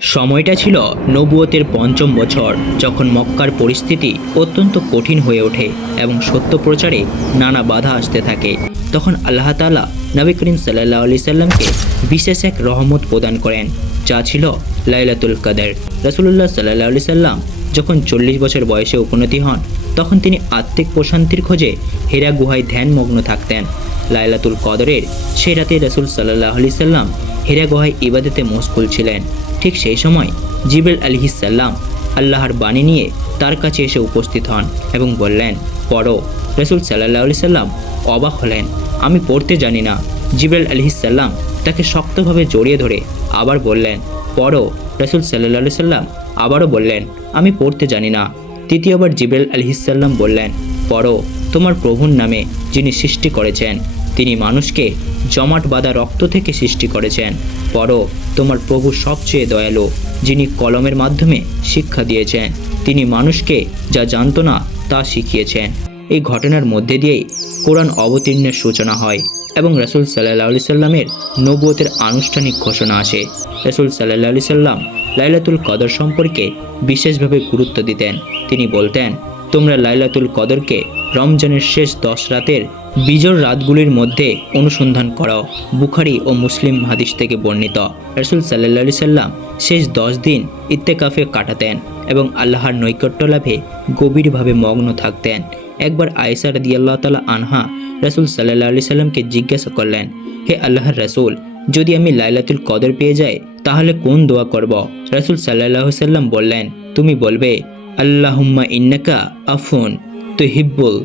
সময়টা ছিল নবুয়তের পঞ্চম বছর, যখন মক্কার পরিস্থিতি অত্যন্ত কঠিন হয়ে ওঠে এবং সত্য প্রচারে নানা বাধা আসতে থাকে। তখন আল্লাহ তাআলা নবী করিম সাল্লাহ আলি সাল্লামকে বিশেষ এক রহমত প্রদান করেন, যা ছিল লাইলাতুল কাদের। রসুল্লাহ সাল্লাহ আলি সাল্লাম যখন চল্লিশ বছর বয়সে উপনীতি হন, তখন তিনি আত্মিক প্রশান্তির খোঁজে হেরা গুহায় ধ্যানমগ্ন থাকতেন। লাইলাতুল কদরের সেই রাতে রসুল সাল্লাহ আলি সাল্লাম হেরা গুহায় ইবাদতে মশগুল ছিলেন। ঠিক সেই সময় জিবরাল আলহিসাল্লাম আল্লাহর বাণী নিয়ে তার কাছে এসে উপস্থিত হন এবং বললেন, পড়ো। রসুল সাল্লাহ আলি সাল্লাম অবাক হলেন, আমি পড়তে জানি না। জিবরাল আলহিসাল্লাম তাকে শক্তভাবে জড়িয়ে ধরে আবার বললেন, পড়ো। রসুল সাল্লাহ সাল্লাম আবারও বললেন, আমি পড়তে জানি না। তৃতীয়বার জিবরাল আলহিসাল্লাম বললেন, পড়ো। তোমার প্রভুর নামে যিনি সৃষ্টি করেছেন তিনি মানুষকে জমাট বাঁধা রক্ত থেকে সৃষ্টি করেছেন। পড়ো তোমার প্রভু সবচেয়ে দয়ালু, যিনি কলমের মাধ্যমে শিক্ষা দিয়েছেন। তিনি মানুষকে যা জানত না, তা শিখিয়েছেন। এই ঘটনার মধ্যে দিয়েই কোরআন অবতীর্ণের সূচনা হয় এবং রসুল সাল্লাহ সাল্লামের নবুয়তের আনুষ্ঠানিক ঘোষণা আসে। রসুল সাল্লাহ সাল্লাম লাইলাতুল কদর সম্পর্কে বিশেষভাবে গুরুত্ব দিতেন। তিনি বলতেন, তোমরা লাইলাতুল কদরকে রমজানের শেষ দশ রাতের বিজর রাতগুলির মধ্যে অনুসন্ধান করাও বুখারি ও মুসলিম হাদিস থেকে বর্ণিত। রসুল সাল্লা সাল্লাম শেষ দশ দিন ইত্তেকাফে কাটাতেন এবং আল্লাহর নৈকট্য লাভে গভীরভাবে মগ্ন থাকতেন। একবার আয়েসা রদি আল্লাহ তালা আনহা রসুল সাল্লাহ আলি সাল্লামকে জিজ্ঞাসা করলেন, হে আল্লাহর রসুল, যদি আমি লাইলাতুল কদর পেয়ে যাই, তাহলে কোন দোয়া করব? রসুল সাল্লাহ সাল্লাম বললেন, তুমি বলবে, আল্লাহুম্মা ইন্নাকা আফুন তুহিব্বুল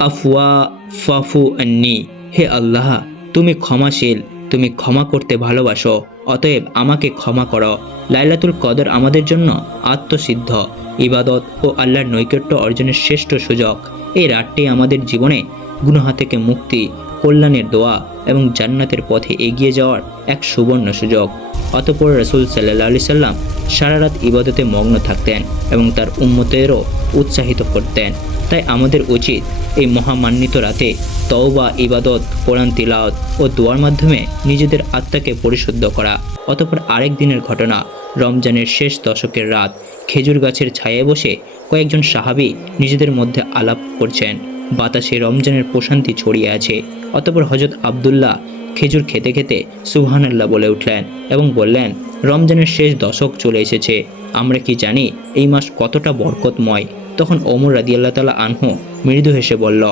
আফওয়া, ফাফু আন্নি, হে আল্লাহ, তুমি ক্ষমাশীল, তুমি ক্ষমা করতে ভালোবাসো, অতএব আমাকে ক্ষমা করো। লাইলাতুল কদর আমাদের জন্য আত্মসিদ্ধ, ইবাদত ও আল্লাহর নৈকট্য অর্জনের শ্রেষ্ঠ সুযোগ। এই রাতটি আমাদের জীবনে গুনহা থেকে মুক্তি কল্যাণের দোয়া এবং জান্নাতের পথে এগিয়ে যাওয়ার এক সুবর্ণ সুযোগ। অতপর রসুল সাল্লাহ আলি সাল্লাম সারা রাত ইবাদতে মগ্ন থাকতেন এবং তার উম্মতেরও উৎসাহিত করতেন। তাই আমাদের উচিত এই মহামান্বিত রাতে তওবা, ইবাদত, কোরআন তিলাওয়াত ও দোয়ার মাধ্যমে নিজেদের আত্মাকে পরিশুদ্ধ করা। অতপর আরেক দিনের ঘটনা, রমজানের শেষ দশকের রাত খেজুর গাছের ছায়ায় বসে কয়েকজন সাহাবি নিজেদের মধ্যে আলাপ করছেন। বাতাসে রমজানের প্রশান্তি ছড়িয়ে আছে। অতপর হজরত আবদুল্লাহ খেজুর খেতে খেতে সুবহানাল্লাহ বলে উঠলেন এবং বললেন, রমজানের শেষ দশক চলে এসেছে। আমরা কি জানি এই মাস কতটা বরকতময়? তখন ওমর রাদিয়াল্লাহ তালা আনহু মৃদু হেসে বলল,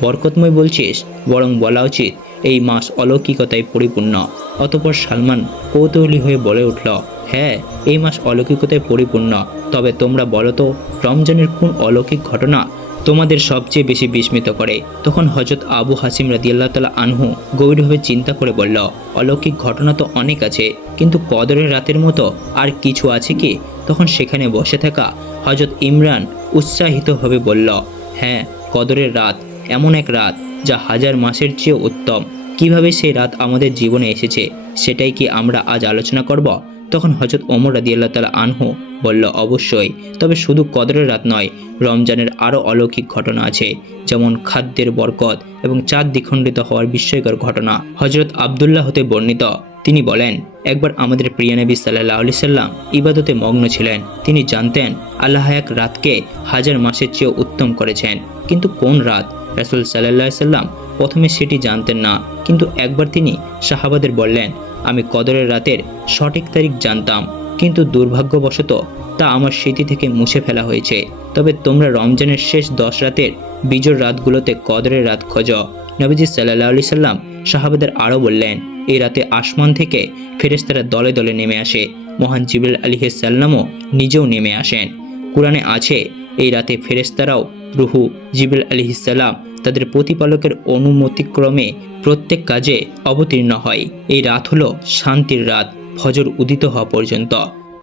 বরকতময় বলছিস? বরং বলা উচিত এই মাস অলৌকিকতায় পরিপূর্ণ। অতপর সালমান কৌতূহলী হয়ে বলে উঠল হ্যাঁ এই মাস অলৌকিকতায় পরিপূর্ণ। তবে তোমরা বলো তো, রমজানের কোন অলৌকিক ঘটনা তোমাদের সবচেয়ে বেশি বিস্মিত করে। তখন হজরত আবু হাসিম রাদিয়াল্লাহ তালা আনহু গভীরভাবে চিন্তা করে বলল, অলৌকিক ঘটনা তো অনেক আছে, কিন্তু কদরের রাতের মতো আর কিছু আছে কি? তখন সেখানে বসে থাকা হজরত ইমরান উৎসাহিতভাবে বলল হ্যাঁ কদরের রাত এমন এক রাত যা হাজার মাসের চেয়ে উত্তম। কীভাবে সেই রাত আমাদের জীবনে এসেছে, সেটাই কি আমরা আজ আলোচনা করব? তখন হজরত ওমর রাদিয়াল্লাহ তালা আনহু বলল, অবশ্যই, তবে শুধু কদরের রাত নয়, রমজানের আরও অলৌকিক ঘটনা আছে, যেমন খাদ্যের বরকত এবং চাঁদ দ্বিখণ্ডিত হওয়ার বিস্ময়কর ঘটনা। হজরত আবদুল্লাহ হতে বর্ণিত, তিনি বলেন, একবার আমাদের প্রিয় নবী সাল্লাহ আলি সাল্লাম ইবাদতে মগ্ন ছিলেন। তিনি জানতেন, আল্লাহ এক রাতকে হাজার মাসের চেয়েও উত্তম করেছেন। কিন্তু কোন রাত? রাসুল সাল্লাহ সাল্লাম প্রথমে সেটি জানতেন না। কিন্তু একবার তিনি সাহাবাদের বললেন আমি কদরের রাতের সঠিক তারিখ জানতাম, কিন্তু দুর্ভাগ্যবশত তা আমার স্মৃতি থেকে মুছে ফেলা হয়েছে। তবে তোমরা রমজানের শেষ দশ রাতের বিজোর রাতগুলোতে কদরের রাত খোঁজ, নবীজি সাল্লাহ আলি সাল্লাম সাহাবাদের আরও বললেন, এই রাতে আসমান থেকে ফেরেস্তারা দলে দলে নেমে আসে, মহান জিবুল আলিহাল্লামও নিজেও নেমে আসেন। কোরআনে আছে, এই রাতে ফেরেস্তারাও রুহু জিবুল আলিহিসাল্লাম তাদের প্রতিপালকের অনুমতিক্রমে প্রত্যেক কাজে অবতীর্ণ হয়। এই রাত হলো শান্তির রাত, ফজর উদিত হওয়া পর্যন্ত।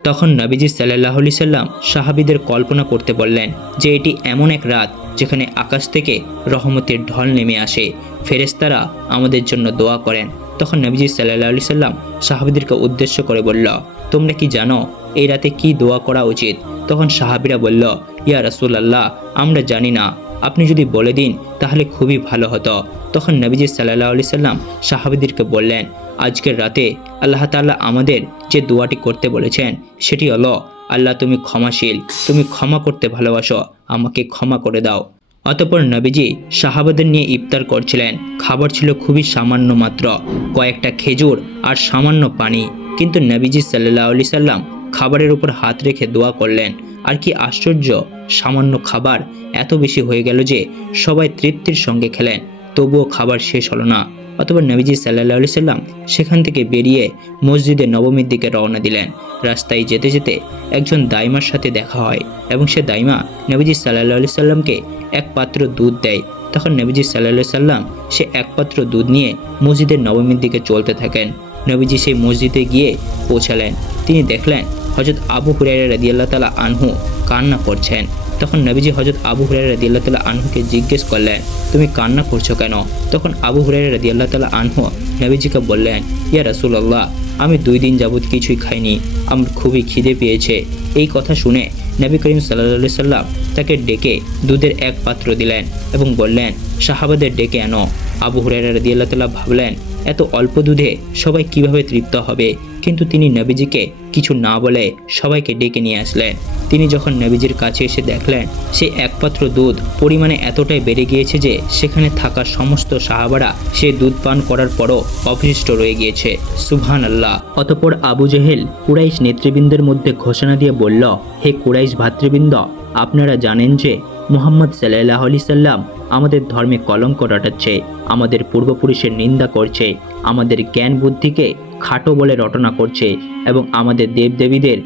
তখন নবীজি সাল্লাহ আলি সাল্লাম সাহাবিদের কল্পনা করতে বললেন যে এটি এমন এক রাত যেখানে আকাশ থেকে রহমতের ঢল নেমে আসে। ফেরেস্তারা আমাদের জন্য দোয়া করেন। তখন নবীজি সাল্লাহ আলি সাল্লাম সাহাবিদেরকে উদ্দেশ্য করে বলল, তোমরা কি জানো এই রাতে কি দোয়া করা উচিত? তখন সাহাবিরা বলল, ইয়া রাসুলাল্লাহ, আমরা জানি না। আপনি যদি বলে দিন, তাহলে খুবই ভালো হতো। তখন নবীজি সাল্লাহ আলি সাল্লাম সাহাবিদেরকে বললেন, আজকের রাতে আল্লাহ তাআলা আমাদের যে দোয়াটি করতে বলেছেন, সেটি হলো, আল্লাহ তুমি ক্ষমাশীল, তুমি ক্ষমা করতে ভালোবাসো, আমাকে ক্ষমা করে দাও। অতপর নবীজি সাহাবাদের নিয়ে ইফতার করছিলেন। খাবার ছিল খুবই সামান্য মাত্র, কয়েকটা খেজুর আর সামান্য পানি। কিন্তু নবীজি সাল্লাহ আলি সাল্লাম খাবারের উপর হাত রেখে দোয়া করলেন। আর কি আশ্চর্য, সামান্য খাবার এত বেশি হয়ে গেল যে সবাই তৃপ্তির সঙ্গে খেলেন। তবুও খাবার শেষ হলো না। অথবা নবীজি সাল্লাহ সাল্লাম সেখান থেকে বেরিয়ে মসজিদে নবমীর দিকে রওনা দিলেন। রাস্তায় যেতে যেতে একজন দাইমার সাথে দেখা হয় এবং সে দাইমা নবীজি সাল্লাহ সাল্লামকে এক পাত্র দুধ দেয়। তখন নবীজি সাল্লাহ সাল্লাম সে এক পাত্র দুধ নিয়ে মসজিদের নবমীর দিকে চলতে থাকেন। নবীজি সেই মসজিদে গিয়ে পৌঁছালেন। তিনি দেখলেন হজরত আবু হুরাইরা রাদিয়াল্লাহ তালা আনহু কান্না করছেন। তখন নবীজি হজরত আবু হুরাইরা রাদিয়াল্লাহ তালা আনহুকে জিজ্ঞেস করলেন, তুমি কান্না করছ কেন? তখন আবু হুরাইরা রাদিয়াল্লাহ তালা আনহু নবীজিকে বললেন, ইয়া রাসূলুল্লাহ, আমি দুই দিন যাবৎ কিছুই খাইনি, আমার খুবই খিদে পেয়েছে। এই কথা শুনে নবী করিম সাল্লা সাল্লাম তাকে ডেকে দুধের এক পাত্র দিলেন এবং বললেন, সাহাবাদের ডেকে আনো। আবু হুরাইরা রাদিয়াল্লাহ তালা ভাবলেন এত অল্প দুধে সবাই কীভাবে তৃপ্ত হবে? কিন্তু তিনি নবীজিকে কিছু না বলে সবাইকে ডেকে নিয়ে আসলেন। তিনি যখন নবীজির কাছে এসে দেখলেন, সে একপাত্র দুধ পরিমাণে এতটাই বেড়ে গিয়েছে যে সেখানে থাকা সমস্ত সাহাবারা সে দুধ পান করার পরও অবশিষ্ট রয়ে গিয়েছে। সুবহান আল্লাহ অতপর আবু জেহেল কুরাইশ নেতৃবৃন্দের মধ্যে ঘোষণা দিয়ে বলল, হে কুরাইশ ভাতৃবৃন্দ, আপনারা জানেন যে মুহাম্মদ সাল্লাহ আলি সাল্লাম আমাদের ধর্মে কলঙ্ক রটাচ্ছে, আমাদের পূর্বপুরুষের নিন্দা করছে, আমাদের জ্ঞান বুদ্ধিকে খাটো বলে রটনা করছে এবং আমাদের দেবদেবীদের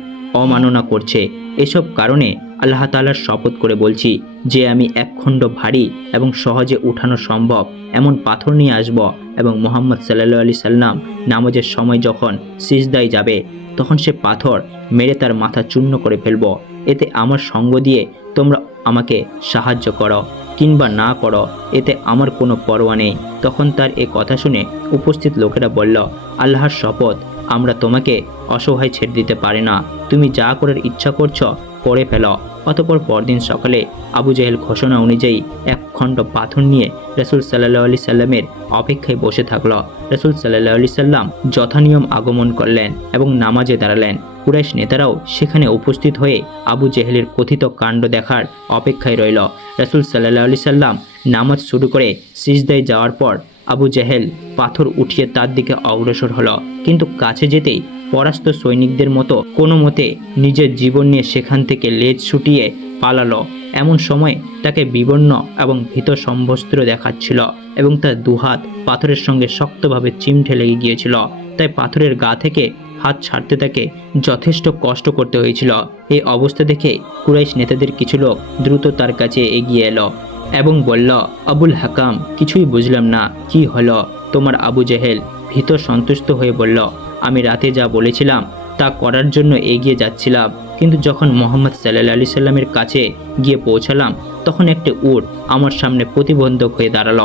অমাননা করছে। এসব কারণে আল্লাহ তালার শপথ করে বলছি, যে আমি একখণ্ড ভারী এবং সহজে উঠানো সম্ভব, এমন পাথর নিয়ে আসব এবং মোহাম্মদ সাল্লা আলি সাল্লাম নামাজের সময় যখন সিজদায় যাবে, তখন সে পাথর মেরে তার মাথা চূর্ণ করে ফেলব। এতে আমার সঙ্গ দিয়ে তোমরা আমাকে সাহায্য করো। কিংবা না করো, এতে আমার কোনো পরোয়া নেই। তখন তার এ কথা শুনে উপস্থিত লোকেরা বলল, আল্লাহর শপথ, আমরা তোমাকে অসহায় ছেড়ে দিতে পারি না। তুমি যা করার ইচ্ছা করছ, করে ফেলো। অতপর পরদিন সকালে আবু জাহেল ঘোষণা অনুযায়ী এক খণ্ড পাথর নিয়ে রসুল সাল্লাহ আলি সাল্লামের অপেক্ষায় বসে থাকল। রসুল সাল্লাহ আলি সাল্লাম যথানিয়ম আগমন করলেন এবং নামাজে দাঁড়ালেন। কুরাইশ নেতারাও সেখানে উপস্থিত হয়ে আবু জেহেলের কথিত কাণ্ড দেখার অপেক্ষায় রইল। রসুল সাল্লাহ সাল্লাম নামাজ শুরু করে সিজদায় যাওয়ার পর আবু জেহেল পাথর উঠিয়ে তার দিকে অগ্রসর হলো। কিন্তু কাছে যেতেই পরাস্ত সৈনিকদের মতো কোনো মতে নিজের জীবন নিয়ে সেখান থেকে লেজ ছুটিয়ে পালালো। এমন সময় তাকে বিবর্ণ এবং ভীত সম্বস্ত্র দেখাচ্ছিল এবং তার দুহাত পাথরের সঙ্গে শক্তভাবে চিমঠে লেগে গিয়েছিল। তাই পাথরের গা থেকে হাত ছাড়তে তাকে যথেষ্ট কষ্ট করতে হয়েছিল। এই অবস্থা দেখে কুরাইশ নেতাদের কিছু লোক দ্রুত তার কাছে এগিয়ে এলো এবং বলল, আবুল হাকাম, কিছুই বুঝলাম না, কি হলো? তোমার আবু জেহেল ভীত সন্তুষ্ট হয়ে বলল, আমি রাতে যা বলেছিলাম, তা করার জন্য এগিয়ে যাচ্ছিলাম। কিন্তু যখন মোহাম্মদ সাল্লা আলি সাল্লামের কাছে গিয়ে পৌঁছালাম, তখন একটি উট আমার সামনে প্রতিবন্ধক হয়ে দাঁড়াল।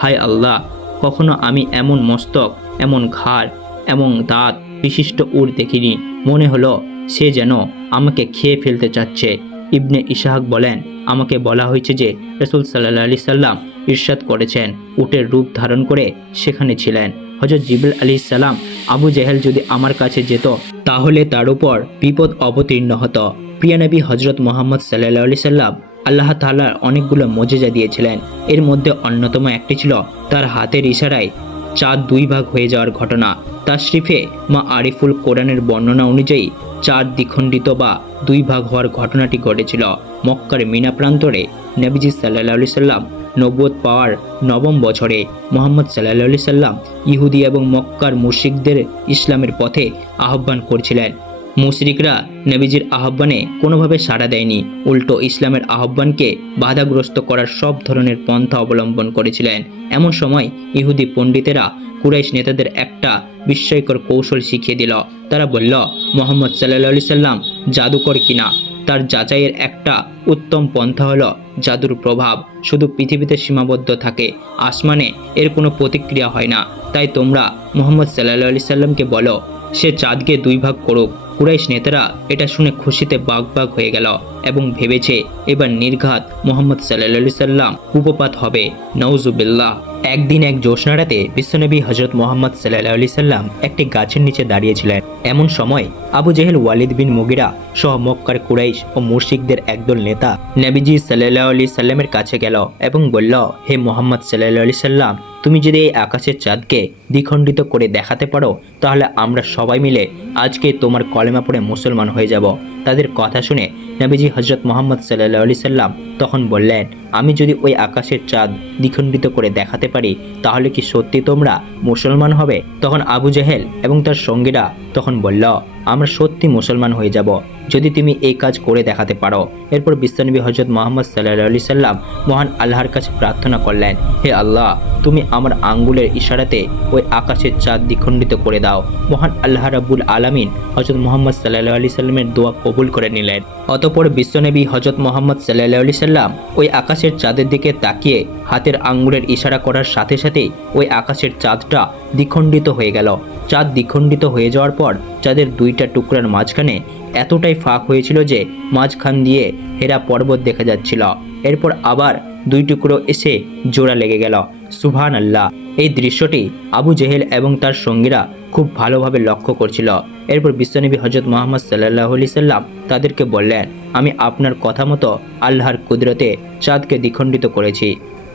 হায় আল্লাহ, কখনো আমি এমন মস্তক, এমন ঘাড়, এমন দাঁত বিশিষ্ট উট দেখিনি। মনে হলো, সে যেন আমাকে খেয়ে ফেলতে চাচ্ছে। ইবনে ইশাহাক বলেন, আমাকে বলা হয়েছে যে রসুল সাল্লাহ আলি সাল্লাম ইরশাদ করেছেন। উটের রূপ ধারণ করে সেখানে ছিলেন। হজরত জিবুল আলী সাল্লাম আবু জেহেল যদি আমার কাছে যেত, তাহলে তার উপর বিপদ অবতীর্ণ হতো। প্রিয়ানবী হজরত মোহাম্মদ সাল্লাহ আলি সাল্লাম আল্লাহ তাআলার অনেকগুলো মজেজা দিয়েছিলেন। এর মধ্যে অন্যতম একটি ছিল তার হাতের ইশারায় চাঁদ দুই ভাগ হয়ে যাওয়ার ঘটনা। তাশরিফে শরীফে মা আরিফুল কোরআনের বর্ণনা অনুযায়ী চার দ্বিখণ্ডিত বা দুই ভাগ হওয়ার ঘটনাটি ঘটেছিল। মক্কার মিনা প্রান্তরে নবীজি সাল্লাহ সাল্লাম নব্বত পাওয়ার নবম বছরে মোহাম্মদ সাল্লাহ সাল্লাম ইহুদি এবং মক্কার মুর্শিকদের ইসলামের পথে আহ্বান করছিলেন। মুশরিকরা নবীজির আহ্বানে কোনোভাবে সাড়া দেয়নি। উল্টো ইসলামের আহ্বানকে বাধাগ্রস্ত করার সব ধরনের পন্থা অবলম্বন করেছিলেন। এমন সময় ইহুদি পণ্ডিতেরা কুরাইশ নেতাদের একটা বিস্ময়কর কৌশল শিখিয়ে দিল। তারা বলল, মোহাম্মদ সাল্লা সাল্লাম জাদুকর কিনা? তার যাচাইয়ের একটা উত্তম পন্থা হলো জাদুর প্রভাব। শুধু পৃথিবীতে সীমাবদ্ধ থাকে, আসমানে এর কোনো প্রতিক্রিয়া হয় না। তাই তোমরা মোহাম্মদ সাল্লা সাল্লামকে বলো, সে চাঁদকে দুই ভাগ করুক। কুরাইশ নেতারা এটা শুনে খুশিতে বাগ বাগ হয়ে গেল। এবং ভেবেছে এবার নির্ঘাত মোহাম্মদ সাল্লা সাল্লাম উপপাত হবে। নওজুবিল্লাহ একদিন এক জ্যোৎস্না রাতে বিশ্বনবী হজরত মোহাম্মদ সাল্লাহ আলি সাল্লাম একটি গাছের নিচে দাঁড়িয়েছিলেন। এমন সময় আবু জেহেল, ওয়ালিদ বিন মুগিরা সহ মক্কার কুরাইশ ও মুর্শিকদের একদল নেতা নবীজি সাল্লাহ আলি সাল্লামের কাছে গেল এবং বলল, হে মোহাম্মদ সাল্লাহ আলি সাল্লাম, তুমি যদি এই আকাশের চাঁদকে দ্বিখণ্ডিত করে দেখাতে পারো, তাহলে আমরা সবাই মিলে আজকে তোমার কলেমা পড়ে মুসলমান হয়ে যাব। তাদের কথা শুনে নবীজি হজরত মোহাম্মদ সাল্লাহ আলি সাল্লাম তখন বললেন আমি যদি ওই আকাশের চাঁদ দ্বিখণ্ডিত করে দেখাতে পারি, তাহলে কি সত্যি তোমরা মুসলমান হবে? তখন আবু জাহেল এবং তার সঙ্গীরা তখন বলল, আমরা সত্যি মুসলমান হয়ে যাব। যদি তুমি এই কাজ করে দেখাতে পারো। এরপর বিশ্বনবী হজরত মোহাম্মদ সাল্লাহ আলি সাল্লাম মহান আল্লাহর কাছে প্রার্থনা করলেন, হে আল্লাহ, তুমি আমার আঙ্গুলের ইশারাতে ওই আকাশের চাঁদ দ্বিখণ্ডিত করে দাও। মহান আল্লাহ রাব্বুল আলামিন হজরত মোহাম্মদ সাল্লাহ আলি সাল্লামের দোয়া কবুল করে নিলেন। অতপর বিশ্বনবী হজরত মোহাম্মদ সাল্লাহ আলি সাল্লাম ওই আকাশের চাঁদের দিকে তাকিয়ে হাতের আঙ্গুলের ইশারা করার সাথে সাথেই ওই আকাশের চাঁদটা দ্বিখণ্ডিত হয়ে গেল। চাঁদ দ্বিখণ্ডিত হয়ে যাওয়ার পর চাঁদের দুইটা টুকরার মাঝখানে এতটাই ফাঁক হয়েছিল যে মাঝখান দিয়ে হেরা পর্বত দেখা যাচ্ছিল। এরপর আবার দুই টুকরো এসে জোড়া লেগে গেল। সুভান আল্লাহ এই দৃশ্যটি আবু জেহেল এবং তার সঙ্গীরা খুব ভালোভাবে লক্ষ্য করছিল। এরপর বিশ্বনবী হজরত মোহাম্মদ সাল্লাহ আলি সাল্লাম তাদেরকে বললেন, আমি আপনার কথা মতো আল্লাহর কুদরতে চাঁদকে দ্বিখণ্ডিত করেছি।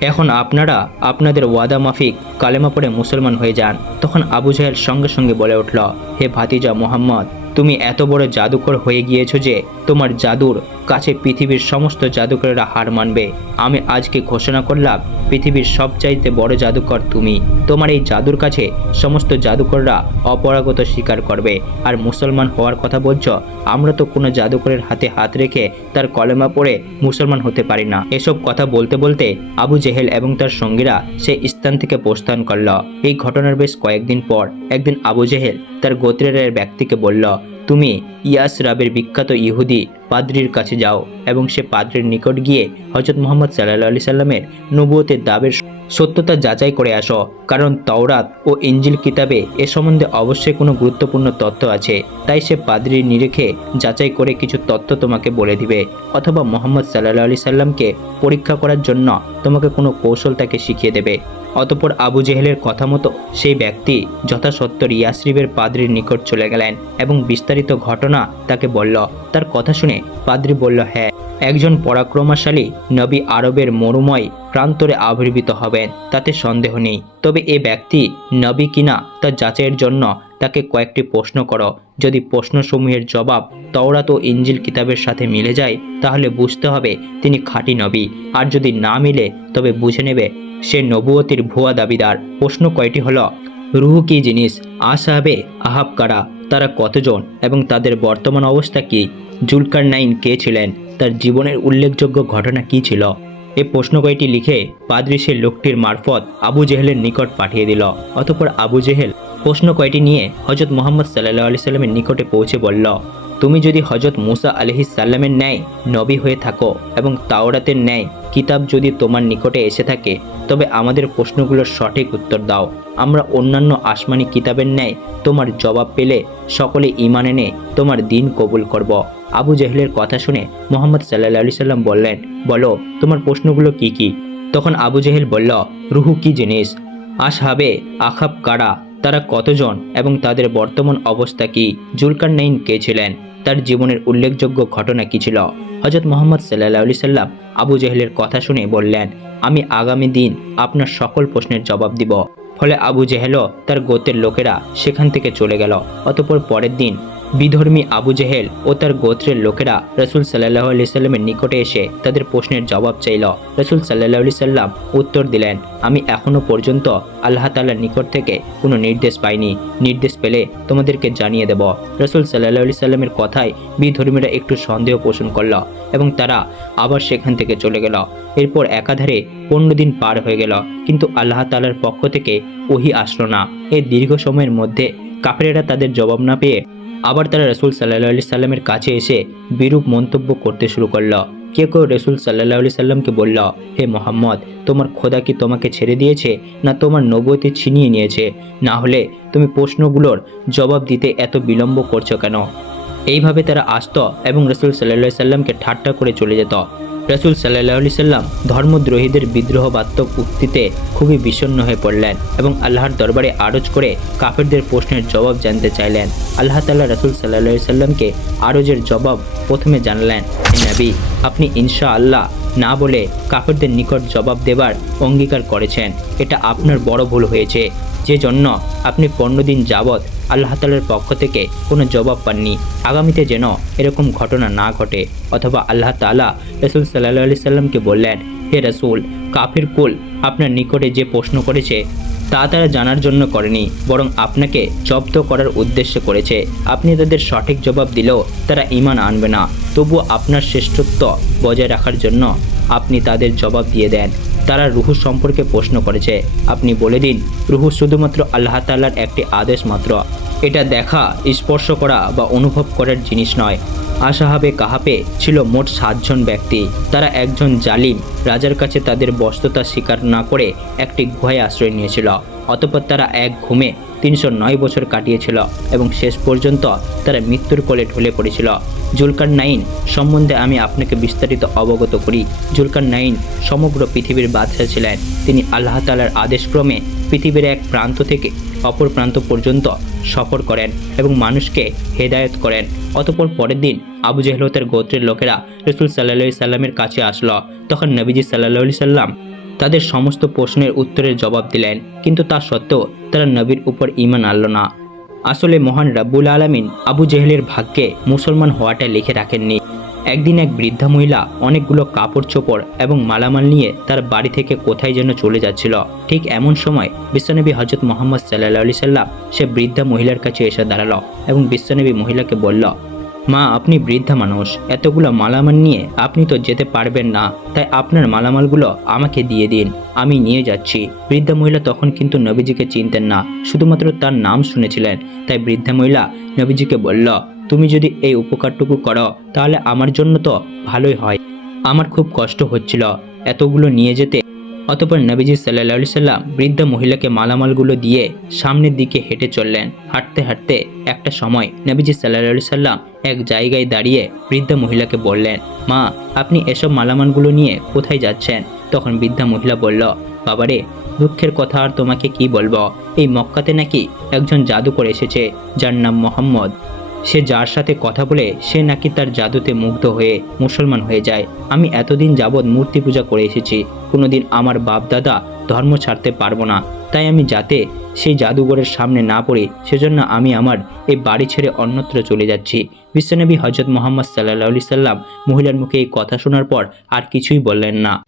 এখন আপনারা আপনাদের ওয়াদা মাফিক কালেমা পড়ে মুসলমান হয়ে যান। তখন আবু জাহেল সঙ্গে সঙ্গে বলে উঠল, হে ভাতিজা মোহাম্মদ তুমি এত বড় জাদুকর হয়ে গিয়েছো যে তোমার জাদুর কাছে পৃথিবীর সমস্ত জাদুকরেরা হার মানবে। আমি আজকে ঘোষণা করলাম, পৃথিবীর সবচাইতে বড় জাদুকর তুমি। তোমার এই জাদুর কাছে সমস্ত জাদুকররা অপরাগত স্বীকার করবে। আর মুসলমান হওয়ার কথা বলছো, আমরা তো কোনো জাদুকরের হাতে হাত রেখে তার কলেমা পড়ে মুসলমান হতে পারি না। এসব কথা বলতে বলতে আবু জেহেল এবং তার সঙ্গীরা সেই স্থান থেকে প্রস্থান করল। এই ঘটনার বেশ কয়েকদিন পর, একদিন আবু জেহেল তার গোত্রের ব্যক্তিকে বলল তুমি ইয়াস রাবের বিখ্যাত ইহুদি পাদ্রির কাছে যাও এবং সে পাদ্রির নিকট গিয়ে হজরত মোহাম্মদ সাল্লাহ আলি সাল্লামের নবুয়তের দাবের সত্যতা যাচাই করে আসো, কারণ তওরাত ও ইঞ্জিল কিতাবে এ সম্বন্ধে অবশ্যই কোনো গুরুত্বপূর্ণ তথ্য আছে। তাই সে পাদ্রির নিরিখে যাচাই করে কিছু তথ্য তোমাকে বলে দিবে, অথবা মোহাম্মদ সাল্লাহ আলি সাল্লামকে পরীক্ষা করার জন্য তোমাকে কোনো কৌশল তাকে শিখিয়ে দেবে। অতপর আবু জেহেলের কথা মতো সেই ব্যক্তি যথাসত্ত্বর ইয়াসরিবের পাদ্রির নিকট চলে গেলেন এবং বিস্তারিত ঘটনা তাকে বলল। তার কথা শুনে পাদ্রি বলল হ্যাঁ একজন পরাক্রমশালী নবী আরবের মরুময় প্রান্তরে আবির্ভূত হবেন, তাতে সন্দেহ নেই। তবে এ ব্যক্তি নবী কিনা তা যাচাইয়ের জন্য তাকে কয়েকটি প্রশ্ন করো। যদি প্রশ্নসমূহের জবাব তওরাত ও ইঞ্জিল কিতাবের সাথে মিলে যায়, তাহলে বুঝতে হবে তিনি খাঁটি নবী। আর যদি না মিলে, তবে বুঝে নেবে সে নবুয়তির ভুয়া দাবিদার। প্রশ্ন কয়টি হলো, রুহু কি জিনিস? আসাবে আহাব কারা? তারা কতজন এবং তাদের বর্তমান অবস্থা কী? জুলকার নাইন কে ছিলেন? তার জীবনের উল্লেখযোগ্য ঘটনা কী ছিল? এ প্রশ্ন কয়টি লিখে পাদ্রি সে লোকটির মারফত আবু জেহেলের নিকট পাঠিয়ে দিল। অতপর আবু জেহেল প্রশ্ন কয়টি নিয়ে হজরত মোহাম্মদ সাল্লাহ আলি সাল্লামের নিকটে পৌঁছে বলল তুমি যদি হজরত মুসা সাল্লামের ন্যায় নবী হয়ে থাকো এবং তাওরাতের ন্যায় কিতাব যদি তোমার নিকটে এসে থাকে, তবে আমাদের প্রশ্নগুলোর সঠিক উত্তর দাও। আমরা অন্যান্য আসমানি কিতাবের ন্যায় তোমার জবাব পেলে সকলে ইমান এনে তোমার দিন কবুল করব। আবু জেহলের কথা শুনে মোহাম্মদ সাল্লাহ আলি সাল্লাম বললেন, বলো, তোমার প্রশ্নগুলো কি কি? তখন আবু জেহেল বলল, রুহু কি জিনিস? আশ আসহাবে আখাব কারা? তারা কতজন এবং তাদের বর্তমান অবস্থা কি? জুলকার নাইন কে ছিলেন? তার জীবনের উল্লেখযোগ্য ঘটনা কি ছিল? হজরত মোহাম্মদ সাল্লাহ সাল্লাম আবু জেহেলের কথা শুনে বললেন, আমি আগামী দিন আপনার সকল প্রশ্নের জবাব দিব। ফলে আবু জেহেলও তার গোতের লোকেরা সেখান থেকে চলে গেল। অতপর পরের দিন বিধর্মী আবু জেহেল ও তার গোত্রের লোকেরা রসুল সাল্লাহ আলি সাল্লামের নিকটে এসে তাদের প্রশ্নের জবাব চাইল। রসুল সাল্লাহ আলি সাল্লাম উত্তর দিলেন, আমি এখনও পর্যন্ত আল্লাহ তাল্লার নিকট থেকে কোনো নির্দেশ পাইনি। নির্দেশ পেলে তোমাদেরকে জানিয়ে দেব। রসুল সাল্লাহ আলি সাল্লামের কথায় বিধর্মীরা একটু সন্দেহ পোষণ করল এবং তারা আবার সেখান থেকে চলে গেল। এরপর একাধারে পনেরো দিন পার হয়ে গেল, কিন্তু আল্লাহ তালার পক্ষ থেকে ওহি আসলো না। এই দীর্ঘ সময়ের মধ্যে কাফেরেরা তাদের জবাব না পেয়ে আবার তারা রসুল সাল্লাহ সাল্লামের কাছে এসে বিরূপ মন্তব্য করতে শুরু করল। কেউ কেউ রসুল সাল্লাহ আলি সাল্লামকে বলল, হে মোহাম্মদ, তোমার খোদা কি তোমাকে ছেড়ে দিয়েছে না তোমার নবতি ছিনিয়ে নিয়েছে? না হলে তুমি প্রশ্নগুলোর জবাব দিতে এত বিলম্ব করছ কেন? এইভাবে তারা আসত এবং রসুল সাল্লাহ সাল্লামকে ঠাট্টা করে চলে যেত। রসুল সাল্লাহ সাল্লাম ধর্মদ্রোহীদের বিদ্রোহবাত্মক উক্তিতে খুবই বিষণ্ণ হয়ে পড়লেন এবং আল্লাহর দরবারে আরজ করে কাফেরদের প্রশ্নের জবাব জানতে চাইলেন। আল্লাহ তাল্লাহ রাসুল সাল্লাহ সাল্লামকে আরজের জবাব প্রথমে জানলেন নবী আপনি ইনশা আল্লাহ না বলে কাফেরদের নিকট জবাব দেবার অঙ্গীকার করেছেন। এটা আপনার বড় ভুল হয়েছে। যে জন্য আপনি পনেরো দিন যাবৎ আল্লাহ তালার পক্ষ থেকে কোনো জবাব পাননি। আগামীতে যেন এরকম ঘটনা না ঘটে অথবা আল্লাহ তালা রসুল সাল্লাহ আলি সাল্লামকে বললেন, হে রসুল, কাফির কুল আপনার নিকটে যে প্রশ্ন করেছে তা তারা জানার জন্য করেনি, বরং আপনাকে জব্দ করার উদ্দেশ্য করেছে। আপনি তাদের সঠিক জবাব দিলেও তারা ইমান আনবে না। তবুও আপনার শ্রেষ্ঠত্ব বজায় রাখার জন্য আপনি তাদের জবাব দিয়ে দেন। তারা রুহু সম্পর্কে প্রশ্ন করেছে। আপনি বলে দিন, রুহু শুধুমাত্র আল্লাহ তাল্লার একটি আদেশ মাত্র। এটা দেখা, স্পর্শ করা বা অনুভব করার জিনিস নয়। আশাহাবে কাহাপে ছিল মোট সাতজন ব্যক্তি। তারা একজন জালিম, রাজার কাছে তাদের বস্ততা স্বীকার না করে একটি গুহায় আশ্রয় নিয়েছিল। অতপর তারা এক ঘুমে তিনশো নয় বছর কাটিয়েছিল এবং শেষ পর্যন্ত তারা মৃত্যুর কোলে ঢলে পড়েছিল। জুলকার নাইন সম্বন্ধে আমি আপনাকে বিস্তারিত অবগত করি। জুলকার নাইন সমগ্র পৃথিবীর বাদশাহ ছিলেন। তিনি আল্লাহ তালার আদেশক্রমে পৃথিবীর এক প্রান্ত থেকে অপর প্রান্ত পর্যন্ত সফর করেন এবং মানুষকে হেদায়ত করেন। অতপর পরের দিন আবু জেহলতের গোত্রের লোকেরা রসুল সাল্লা সাল্লামের কাছে আসলো। তখন নবীজি সাল্লাহ সাল্লাম তাদের সমস্ত প্রশ্নের উত্তরের জবাব দিলেন, কিন্তু তা সত্ত্বেও তারা নবীর উপর ইমান আনল না। আসলে মহান রাব্বুল আলামিন আবু জেহেলের ভাগ্যে মুসলমান হওয়াটা লিখে রাখেননি। একদিন এক বৃদ্ধা মহিলা অনেকগুলো কাপড় চোপড় এবং মালামাল নিয়ে তার বাড়ি থেকে কোথায় যেন চলে যাচ্ছিল। ঠিক এমন সময় বিশ্বনবী হজরত মোহাম্মদ সাল্লাহ আলি সাল্লাম সে বৃদ্ধা মহিলার কাছে এসে দাঁড়াল এবং বিশ্বনবী মহিলাকে বলল মা, আপনি বৃদ্ধা মানুষ, এতগুলো মালামাল নিয়ে আপনি তো যেতে পারবেন না। তাই আপনার মালামালগুলো আমাকে দিয়ে দিন, আমি নিয়ে যাচ্ছি। বৃদ্ধা মহিলা তখন কিন্তু নবীজিকে চিনতেন না, শুধুমাত্র তার নাম শুনেছিলেন। তাই বৃদ্ধা মহিলা নবীজিকে বলল, তুমি যদি এই উপকারটুকু করো, তাহলে আমার জন্য তো ভালোই হয়। আমার খুব কষ্ট হচ্ছিল, এতগুলো নিয়ে যেতে অতপর নবীজি সাল্লাহ সাল্লাম বৃদ্ধা মহিলাকে মালামালগুলো দিয়ে সামনের দিকে হেঁটে চললেন। হাঁটতে হাঁটতে একটা সময় নবীজি সাল্লাহ সাল্লাম এক জায়গায় দাঁড়িয়ে বৃদ্ধা মহিলাকে বললেন, মা, আপনি এসব মালামালগুলো নিয়ে কোথায় যাচ্ছেন? তখন বৃদ্ধা মহিলা বলল, বাবারে, দুঃখের কথা আর তোমাকে কি বলব? এই মক্কাতে নাকি একজন জাদুকর এসেছে যার নাম মোহাম্মদ। সে যার সাথে কথা বলে সে নাকি তার জাদুতে মুগ্ধ হয়ে মুসলমান হয়ে যায়। আমি এতদিন যাবৎ মূর্তি পূজা করে এসেছি, কোনোদিন আমার বাপ দাদা ধর্ম ছাড়তে পারব না। তাই আমি যাতে সেই জাদুঘরের সামনে না পড়ি, সেজন্য আমি আমার এই বাড়ি ছেড়ে অন্যত্র চলে যাচ্ছি। বিশ্বনবী হজরত মোহাম্মদ সাল্লাহ সাল্লাম মহিলার মুখে এই কথা শোনার পর আর কিছুই বললেন না।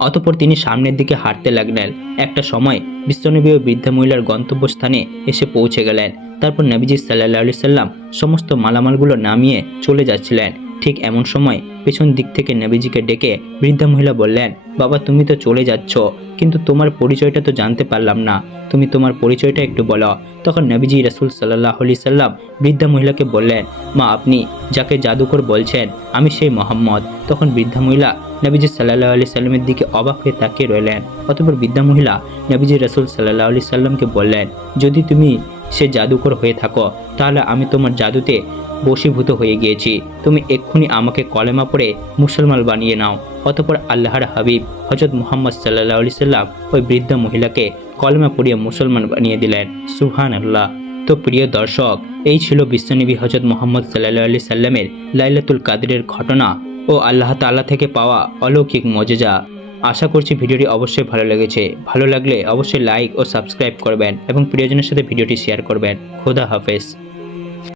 অতপর তিনি সামনের দিকে হাঁটতে লাগলেন। একটা সময় বিশ্বনবী ও বৃদ্ধা মহিলার গন্তব্যস্থানে এসে পৌঁছে গেলেন। তারপর নবীজি সাল্লাহ সাল্লাম সমস্ত মালামালগুলো নামিয়ে চলে যাচ্ছিলেন। ঠিক এমন সময় পেছন দিক থেকে নবীজিকে ডেকে বৃদ্ধা মহিলা বললেন, বাবা, তুমি তো চলে যাচ্ছ, কিন্তু তোমার পরিচয়টা তো জানতে পারলাম না। তুমি তোমার পরিচয়টা একটু বলো। তখন নবীজি রসুল সাল্লাহ আলি সাল্লাম বৃদ্ধা মহিলাকে বললেন, মা, আপনি যাকে জাদুকর বলছেন, আমি সেই মোহাম্মদ। তখন বৃদ্ধা মহিলা নবীজি সাল্লাহ আলি সাল্লামের দিকে অবাক হয়ে তাকিয়ে রইলেন। অতপর বৃদ্ধা মহিলা নবীজি রসুল সাল্লাহ আলি সাল্লামকে বললেন, যদি তুমি সে জাদুকর হয়ে থাকো। তাহলে আমি তোমার জাদুতে বশীভূত হয়ে গিয়েছি। তুমি এক্ষুনি আমাকে কলেমা পড়ে মুসলমান বানিয়ে নাও। অতপর আল্লাহর হাবিব হজরত মোহাম্মদ সাল্লাহ আলি সাল্লাম ওই বৃদ্ধ মহিলাকে কলেমা পড়িয়ে মুসলমান বানিয়ে দিলেন। সুহান আল্লাহ তো প্রিয় দর্শক, এই ছিল বিশ্বনবী হজরত মোহাম্মদ সাল্লাহ আলি সাল্লামের লাইলাতুল কাদিরের ঘটনা ও আল্লাহ তাআলা থেকে পাওয়া অলৌকিক মজেজা। আশা করছি ভিডিওটি অবশ্যই ভালো লেগেছে। ভালো লাগলে অবশ্যই লাইক ও সাবস্ক্রাইব করবেন এবং প্রিয়জনের সাথে ভিডিওটি শেয়ার করবেন। খোদা হাফেজ।